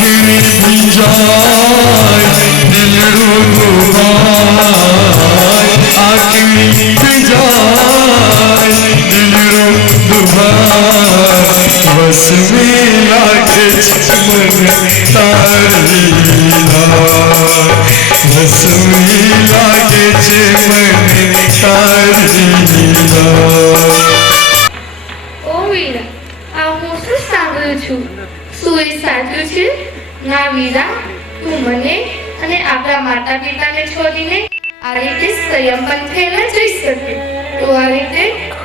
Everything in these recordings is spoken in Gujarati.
આખરી ભીંજાય દિલડું દુભાય આખરી ભીંજાય દિલડું દુભાય બસ में लागे मन तारी बस में लागे मन तारी ઓ વીરા આ હું શું સાંભળું છું શું એ સાચું છે ના વીરા તું મને અને આપણા માતા પિતાને છોડીને આ રીતે સંયમ પંથે ન જઈ શકે તું આ રીતે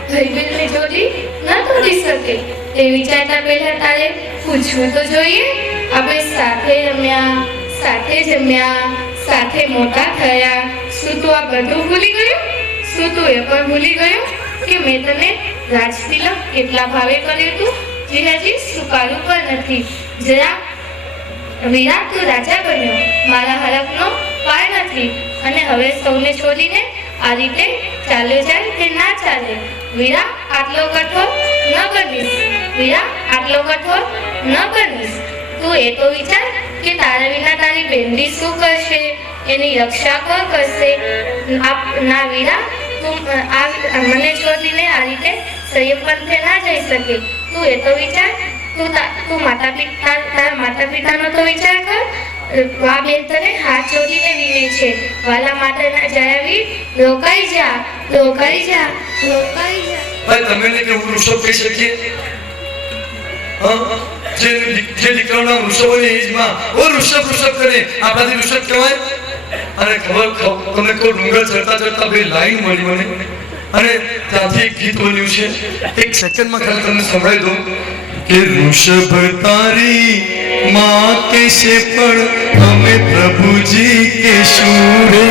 ભાઈ જોડી ન તોડી શકે તે વિચારતા પહેલા તારે પૂછવું તો જોઈએ આપણે સાથે રમ્યા સાથે જમ્યા સાથે મોટા થયા શું તું આ બધું ભૂલી ગયો શું તું એ પણ ભૂલી ગયો કે મેં તને રાજતિલક કેટલા ભાવે કર્યું તું જે હજી સ્વીકાર્યું પણ નથી જરા વીરા તું રાજા બન્યો મારા હરખનો પાર નથી અને હવે સૌને છોડીને આ રીતે ચાલ્યો જાય તે ના ચાલે વીરા આટલો કઠોર ન બનીશ વીરા આટલો કઠોર ન બનીશ તું એ તો વિચાર કે તારા વિના તારી બેનડી શું કરશે એની રક્ષા કોણ કરશે ના વીરા તું મને છોડીને આ રીતે સંયમ પંથે ના જઈ શકે તું એ તો વિચાર તું તારા માતા પિતાનો તો વિચાર કર વા બેન તને હાથ જોડીને વિને છે વાલા માતાના જયાવી રોકાઈ જા રોકાઈ જા રોકાઈ જા ભાઈ તમે ને કે હું ઋષભ કહી શકીએ જે દીકરાના ઋષભોની એજમાં ઓ ઋષભ ઋષભ કરે આપણાથી ઋષભ કહેવાય અને ખબર તમને કોઈ ડુંગર ચડતા ચડતા બે લાઈન મળી મને અને ત્યાંથી એક ગીત બન્યું છે એક સેકન્ડમાં ખાલી તમને સંભળાવી દઉં કે ઋષભ તારી माँ कैसे पढ़ हमें प्रभु जी के शूरे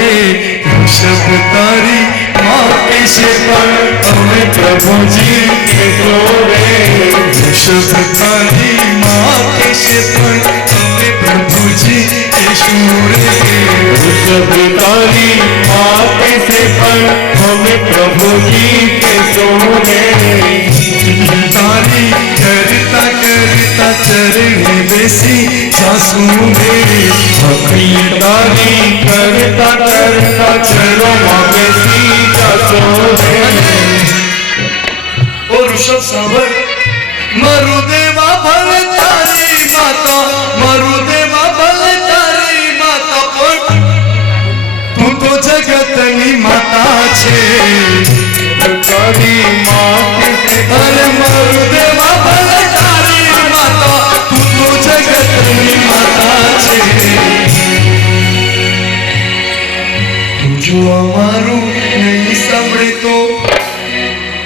ऋषभ तारी माँ कैसे पढ़ हमें प्रभु जी के शूरे ऋषभ तारी माँ कैसे पढ़ हमें प्रभु जी के शूरे ऋषभ तारी माँ कैसे पढ़ हमें प्रभु जी के शूरे तारी करता करता चरण बेसी सासू मेरी अपनी तारी करता करता चरणों में बेसी सासू मेरी ઓ ઋષભ સાંભળ મરુદેવા ભલે તારી માતા મરુદેવા ભલે તારી માતા પણ તું તો જગતની માતા છે તારી માં અરે મરુદેવા ભલે તારી માતા તું તો જગતની માતા છે તું જો અમારું નહીં સાંભળે તો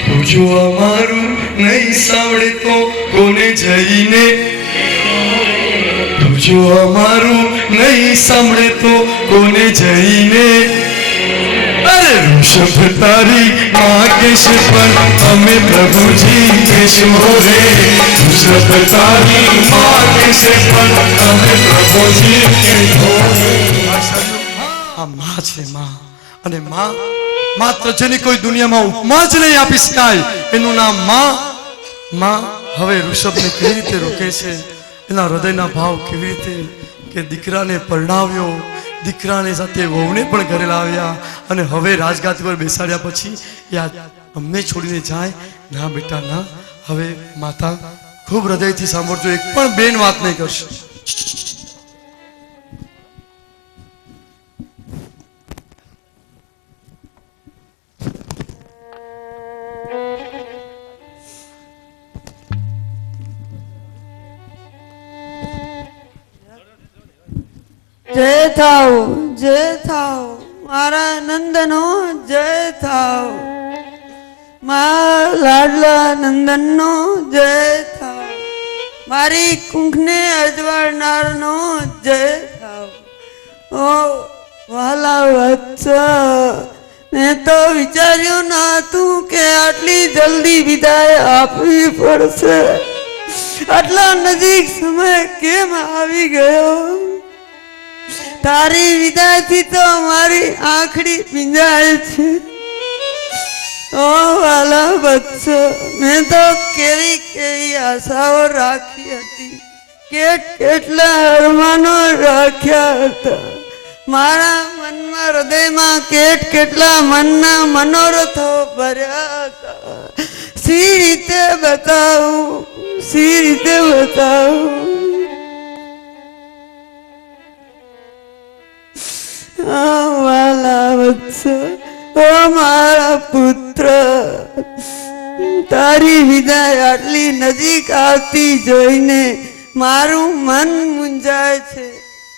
તું જો અમારું નહીં સાંભળે તો કોને જઈને તું જો અમારું નહીં સાંભળે તો કોને જઈને અરે ઋષભ તારી માં કેશ પણ અમે પ્રભુજી કેશો રે ઋષભ તારી માં કેશ પણ અમે પ્રભુજી કેશો રે આ માં છે માં અને માં માત્ર જેની કોઈ દુનિયામાં ઉપમા જ નહીં આપી શકાય એનું નામ માં માં હવે ઋષભને કેવી રીતે રોકે છે એના હૃદયના ભાવ કેવી રીતે કે દીકરાને પરણાવ્યો દીકરાને સાથે વહુને પણ ઘરે લાવ્યા અને હવે રાજગાદી પર બેસાડ્યા પછી યાદ અમને છોડીને જાય ના બેટા ના હવે માતા ખૂબ હૃદયથી સાંભળજો એક પણ બેન વાત નહીં કરશે જય થાવ મારા નંદનો જય થાવ મારા લાડલા નંદનનો જય થાવ મારી કુંખને અજવાળનારનો જય થાવ ઓ વાલા વત્સ મેં તો વિચાર્યું ન હતું કે આટલી જલ્દી વિદાય આપવી પડશે આટલા નજીક સમય કેમ આવી ગયો તારી વિદાયથી તો મારી આંખડી ભીંજાય છે ઓ વાલા વત્સ મેં તો કેવી કેવી આશાઓ રાખી હતી કેટલા અરમાનો રાખ્યા હતા મારા મનમાં હૃદયમાં કેટલા મનના મનોરથો ભર્યા હતા સી રીતે બતાવું વાલા વત્સ ઓ મારા પુત્ર તારી વિદાય આટલી નજીક આવતી જોઈને મારું મન મૂંઝાય છે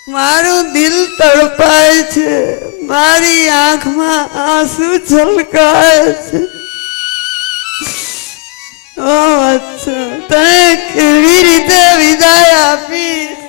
મારું દિલ તડપાય છે મારી આંખમાં આંસુ છલકાય છે ઓ વત્સ તને કેવી રીતે વિદાય આપીશ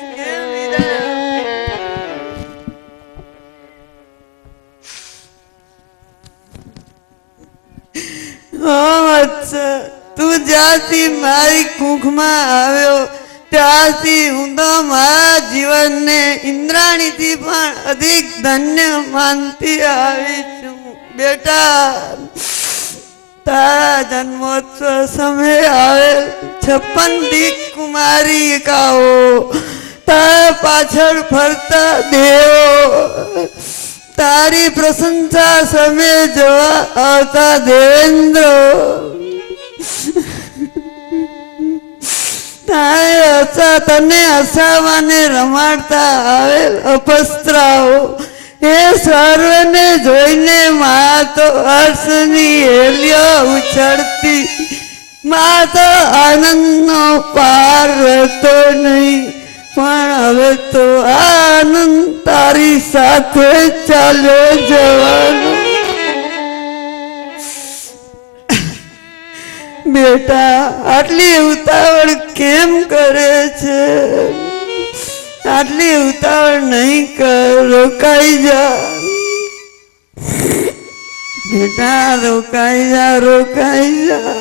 તું જ્યાંથી મારી કુખમાં આવ્યો ત્યાંથી હું તો મારા જીવનને ઇન્દ્રાણીથી પણ અધિક ધન્ય માનતી આવી છું બેટા તારા જન્મોત્સવ સમયે આવેલ 56 દીક કુમારિકાઓ તારા પાછળ ફરતા દેવો તારી પ્રશંસા સમય જોવા આવતા દેવેન્દ્ર તને હસાવાને રમાડતા આવેલ અપસ્ત્રાઓ એ સર્વને જોઈને મા તો હર્ષની હેલીઓ ઉછળતી મા તો આનંદનો પાર રહેતો નહીં પણ હવે તો આનંદ તારી સાથે ચાલ્યો જવાનો બેટા આટલી ઉતાવળ કેમ કરે છે આટલી ઉતાવળ નહીં કર રોકાઈ જા બેટા રોકાઈ જા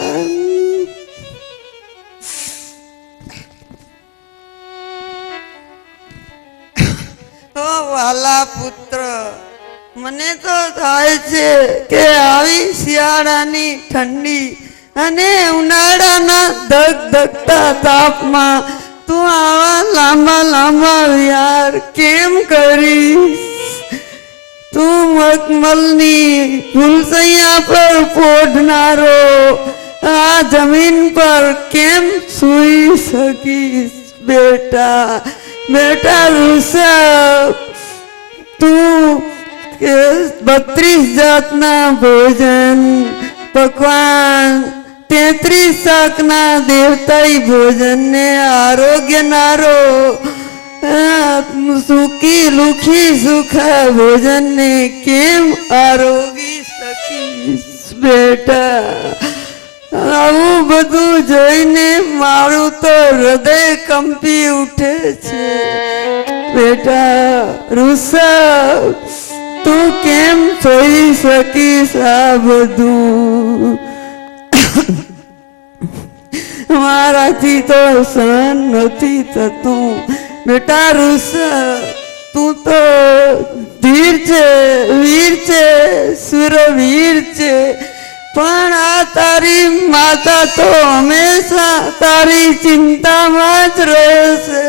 ઓ વાલા પુત્ર મને તો થાય છે કે આવી શિયાળાની ઠંડી અને ઉનાળાના ધગધગતા તાપમાં તું આવા લાંબા વિહાર કેમ કરીશ તું મખમલની ફૂલસૈયા પર પોઢનારો આ જમીન પર કેમ સૂઈ શકીશ બેટા ઋષભ તું 32 જાતના ભોજન પકવાન 33 શાકના દેવતાઈ ભોજનને આરોગ્યનારો સુખી લુખી સુખા ભોજનને કેમ આરોગી શકીશ બેટા આવું બધું જોઈને મારું તો હૃદય કંપી ઉઠે છે બેટા ઋષભ તું કેમ જોઈ શકીશ આ બધું મારાથી તો સહન નથી થતું બેટા ઋષભ તું તો ધીર છે વીર છે સુરવીર છે પણ આ તારી માતા તો હંમેશા તારી ચિંતામાં જ રહેશે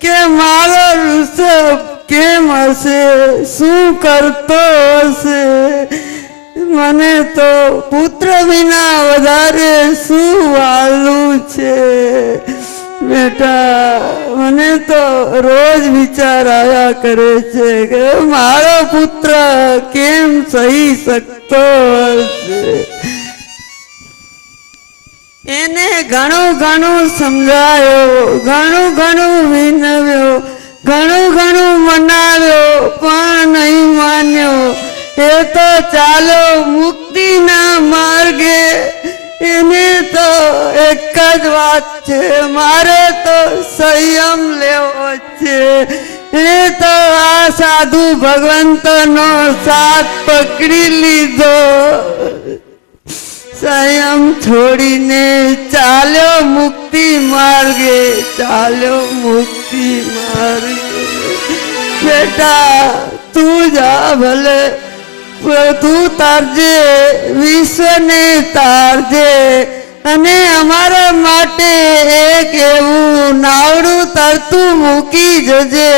કે મારો ઋષભ કેમ હશે શું કરતો હશે મને તો પુત્ર વિના વધારે શું વાલું છે બેટા મને તો રોજ વિચાર આવ્યા કરે છે કે મારો પુત્ર કેમ સહી શકતો હશે એને ઘણું સમજાયો ઘણું વિનવ્યો ઘણું મનાવ્યો પણ નહીં માન્યો એ તો ચાલો મુક્તિના માર્ગે એને તો એક જ વાત છે મારે તો સંયમ લેવો છે એ તો આ સાધુ ભગવંતનો સાથ પકડી લીધો સંયમ છોડીને ચાલ્યો મુક્તિ માર્ગે બેટા તું જા ભલે તું તારજે વિશ્વને તારજે અને અમારા માટે એક એવું નાવડું તરતું મૂકી જજે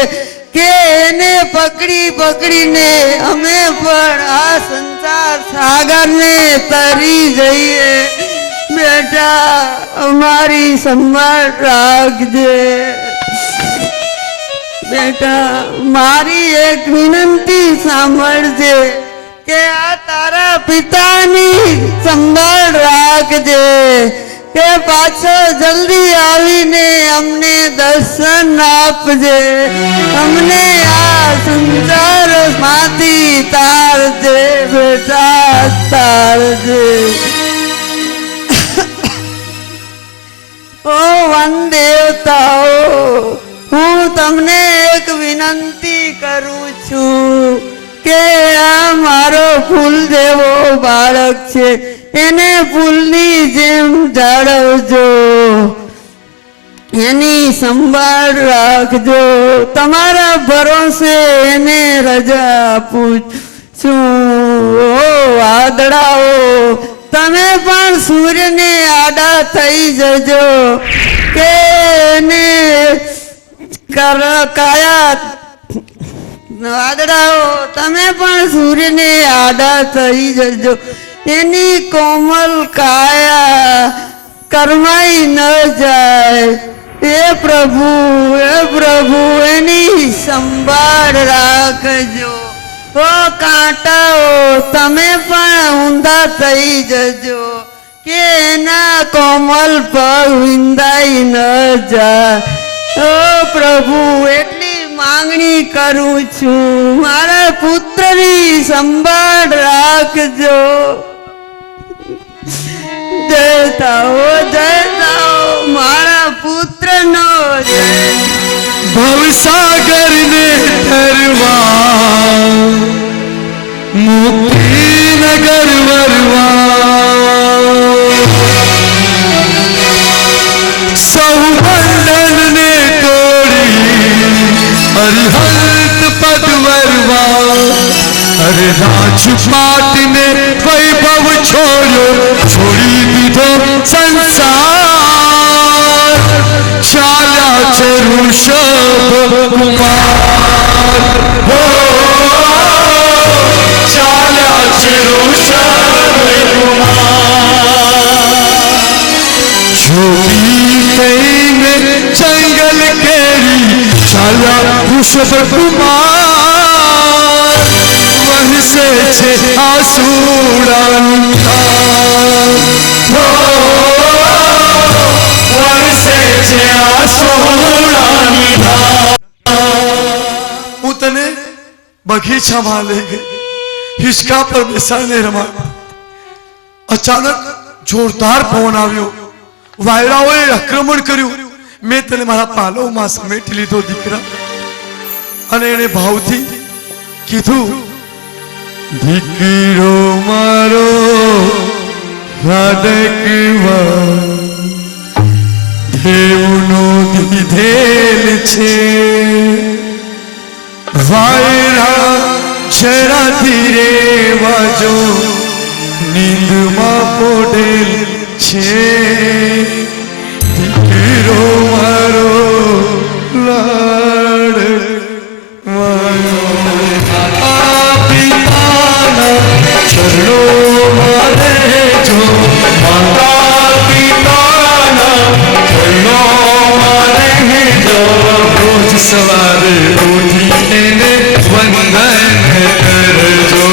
કે એને પકડીને અમે પણ આ સંસાર સાગરને તરી જઈએ. બેટા અમારી સંભાળ રાખજે. બેટા મારી એક વિનંતી સાંભળજે કે આ તારા પિતાની સંભાળ રાખજે કે પાછો જલ્દી આવીને અમને દર્શન આપજે. અમને આ સંસારમાંથી તારજે બેટા, તારજે. ઓ વન દેવતાઓ, હું તમને એક વિનંતી કરું છું કે આ મારો ફૂલ જેવો બાળક છે, એને ફૂલની જેમ જાળવજો, એની સંભાળ રાખજો. તમારા ભરોસે એને રજા આપું છું. ઓ વાદળાઓ, તમે પણ સૂર્યને આડા થઈ જજો કે એને કાયા. વાદળાઓ, તમે પણ સૂર્યને આડા થઈ જજો, એની કોમલ કાયા કરમાઈ ન જાય. એ પ્રભુ એની સંભાળ રાખજો. ઓ કાંટાઓ, તમે પણ ઊંધા થઈ જજો કે એના કોમલ પગ વિંધાઈ ન જાય. ઓ પ્રભુ, એટલી માંગણી કરું છું, મારા પુત્રની સંભાળ રાખજો. જય થાઓ મારા પુત્રનો જય. ભવસાગર ને તરવા મુક્તિ નગર વરવા, સૌ બંધન ને તોડી અરિહંત પદ વરવા. અરે રાજપાટ ને વૈભવ છોડી દીધો સંસાર, ચાલ્યા છે ઋષભ કુમાર. હો ચાલ્યા છે ઋષભ કુમાર. જોગી થઈને જંગલ કેરી ચાલ્યા ઋષભ કુમાર. વહસે છે આસુડાનું ધાર. હો વહસે છે આસુડાની ધાર. હું તને બગીચામાં લઈ ગઈ, હિંચકા પર બેસાડીને રમાડી. અચાનક જોરદાર પવન આવ્યો, વાયરાઓએ આક્રમણ કર્યું. મેં તને મારા પાલવમાં સમેટી લીધો દીકરા, અને એને ભાવથી કીધું, દીકરો મારો હાડકવા દેવનો દીધેલ છે. વાયરા જરા ધીરે વાજો, નીંદમાં પોડેલ છે. દીકરો મારો લાડ ચરણોમાં રહેજો, માતા પિતાના ચરણોમાં રહેજો. રોજ સવારે ઉઠી એને વંદન કરજો.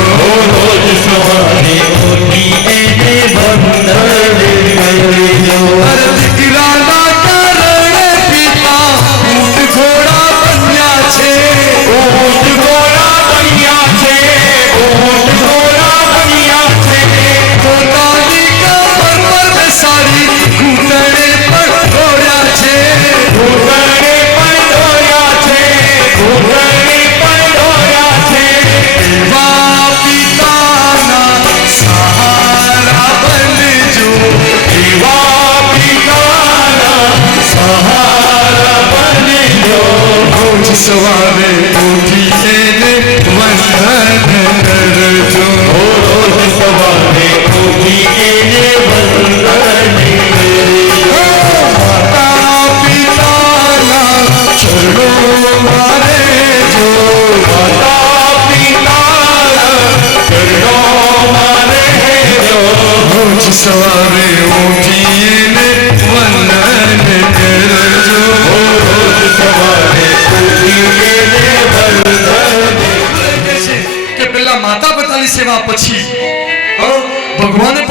રોજ સવારે ઉઠી એને વંદન કરજો. દીકરાના કારણે પિતા ઊંટ ઘોડા બન્યા છે. ઊંટ ઘોડા બન્યા છે. ઊંટ ઘોડા બન્યા છે. પોતાની કમર પર બેસાડી ઘૂંટણે પણ દોડ્યા છે. ઘૂંટણે પણ દોડ્યા છે. ઘૂંટણે પણ દોડ્યા છે. એવા પિતાના સહારા બનજો. એવા પિતાના સહારા બનજો. રોજ સવારે ઉઠી એને વંદન કરજો. રોજ સવારે ઉઠી એને વંદન આ પછી ભગવાને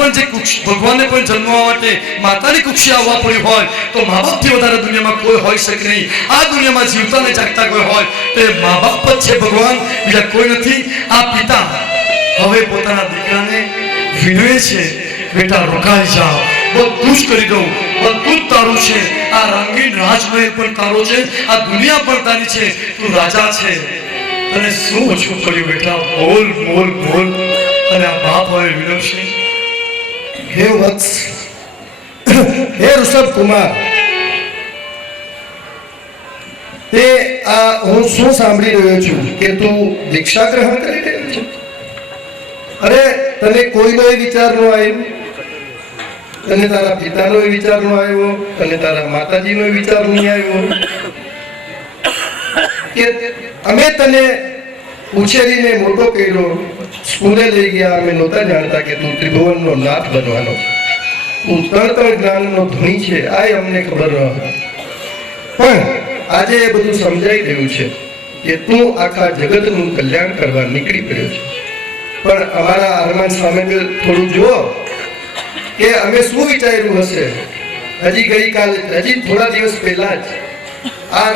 પણ જન્મવા માટે માતાની કુક્ષી આવવા પડી હોય તો મા બાપથી વધારે દુનિયામાં કોઈ હોઈ શકે નહીં. આ દુનિયામાં જીવતા ને જાગતા કોઈ હોય તો એ મા બાપ જ છે ભગવાન, બીજા કોઈ નથી. આ પિતા હવે પોતાના દીકરાને વિનવે છે, બેટા રોકાઈ જા, બધું જ કરી દઉં, બધું જ તારું છે. આ રંગીન રાજમહેલ પણ તારો છે, આ દુનિયા પણ તારી છે, તું રાજા છે. તને શું ઓછું પડ્યું બેટા? બોલ બોલ બોલ. અને આ બાપ હવે વિનવશે. હે વત્સ, હે ઋષભ કુમાર, તે આ હું શું સાંભળી રહ્યો છું કે તું દીક્ષા ગ્રહણ કરી રહ્યો છે? અરે તને કોઈનો વિચાર ન આવ્યો? તને તારા પિતાનો વિચાર ન આવ્યો? તને તારા માતાજીનો વિચાર નહીં આવ્યો કે અમે તને ઉછેરીને મોટો કર્યો, સ્કૂલે લઈ ગયા, અમે નહોતા જાણતા કે તું ત્રિભુવનનો નાથ બનવાનો, તું ત્રણ જ્ઞાનનો ધણી છે, આ અમને ખબર ન હતી. પણ આજે એ બધું સમજાઈ રહ્યું છે કે તું આખા જગતનું કલ્યાણ કરવા નીકળી પડ્યો છે. પણ અમારા આરમાન સામે થોડું જુઓ કે અમે શું વિચાર્યું હશે. હજી થોડા દિવસ પહેલા જ આ